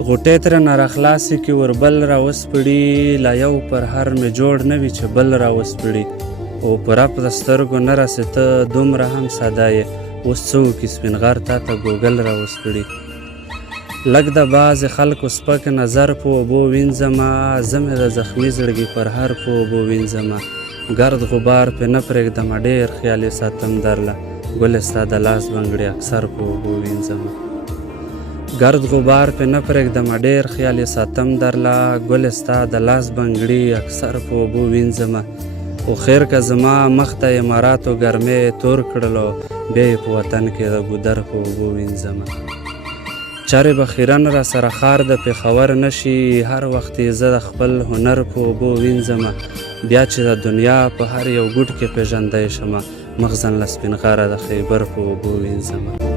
غوټې ترېنه راخلاصې کې اوربل را اوسپړي لا یو پر هر مې جوړ نه وي چې بل را اوسپړي او پر اپ د سترګو نه راسې ته دومره هم ساده یې اوس څه وکړي سپین غر تا ته ګوګل را اوسپړي لږ د بعضې خلکو سپک نظر په اوبو وینځمه زه مې د زخمي زړګي پر هر په اوبو وینځمه ګرد غبار پې نه پرېږدمه ډېر خیال یې ساتم درله ګلې ستا د لاس بنګړي اکثر په اوبو وینځمه ګرد غبار پې نه پرېږدمه ډېر خیال یې ساتم درله ګلې ستا د لاس بنګړي اکثر په اوبو وینځمه خو خیر که زما مخ ته اماراتو ګرمۍ تور کړلو بیا یې په وطن کې د ګودر په اوبو وینځمه چارې به خیرن راسره ښار د پېښور نه شي هر وخت یې زه د خپل هنر په اوبو وینځمه بیا چې د دنیا په هر یو ګوټ کې پېژندی شمه مخزن له سپین غره د خیبر په اوبو وینځمه